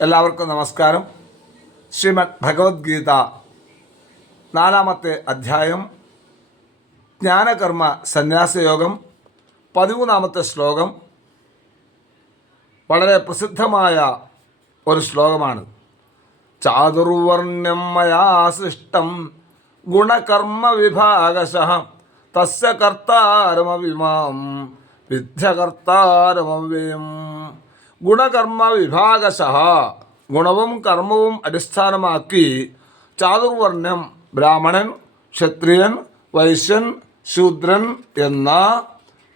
എല്ലാവർക്കും നമസ്കാരം. ശ്രീമദ് ഭഗവത്ഗീത 4-ാമത്തെ അധ്യായം ജ്ഞാനകർമ്മ സന്യാസയോഗം 13-ാമത്തെ ശ്ലോകം വളരെ പ്രസിദ്ധമായ ഒരു ശ്ലോകമാണ്. ചാതുർവർണ്ണ്യം മയാ സൃഷ്ടം ഗുണകർമ്മ വിഭാഗശഃ തസ്യ കർത്താരമവിമാം വിദ്ധ്യകർത്താരമവ്യയം. ഗുണകർമ്മ വിഭാഗശഃ, ഗുണവും കർമ്മവും അടിസ്ഥാനമാക്കി ചാതുർവർണ്ണ്യം, ബ്രാഹ്മണൻ, ക്ഷത്രിയൻ, വൈശ്യൻ, ശൂദ്രൻ എന്ന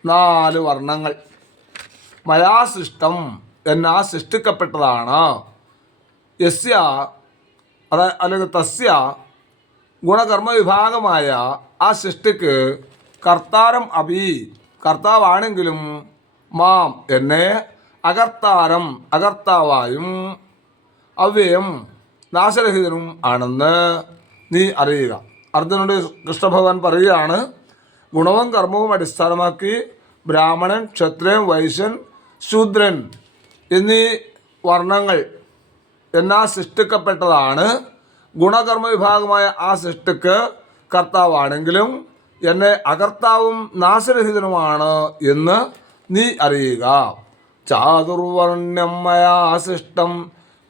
4 വർണ്ണങ്ങൾ മയാ സൃഷ്ടം എന്നാ സൃഷ്ടിക്കപ്പെട്ടതാണ്. യസ്യ അല്ലെങ്കിൽ തസ്യ ഗുണകർമ്മ വിഭാഗമായ ആ സൃഷ്ടിക്ക് കർത്താരം അഭി, കർത്താവാണെങ്കിലും മാം എന്നെ അകർത്താരം, അകർത്താവായും അവ്യയം നാശരഹിതനും ആണെന്ന് നീ അറിയുക. അർജുനോട് കൃഷ്ണഭഗവാൻ പറയുകയാണ്, ഗുണവും കർമ്മവും അടിസ്ഥാനമാക്കി ബ്രാഹ്മണൻ, ക്ഷത്രിയൻ, വൈശ്യൻ, ശൂദ്രൻ എന്നീ വർണ്ണങ്ങൾ എന്നാ സൃഷ്ടിക്കപ്പെട്ടതാണ്. ഗുണകർമ്മ വിഭാഗമായ ആ സൃഷ്ടിക്ക് കർത്താവാണെങ്കിലും എന്നെ അകർത്താവും നാശരഹിതനുമാണ് എന്ന് നീ അറിയുക. ചാതുർവർണ്ണ്യം മയാ സൃഷ്ടം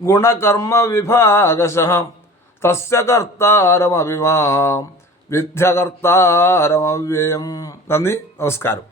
ഗുണകർമ്മ വിഭാഗശഃ തസ്യ കർത്താരമഭിമാം വിദ്ധ്യകർത്താരമവ്യയം. നന്ദി, നമസ്കാരം.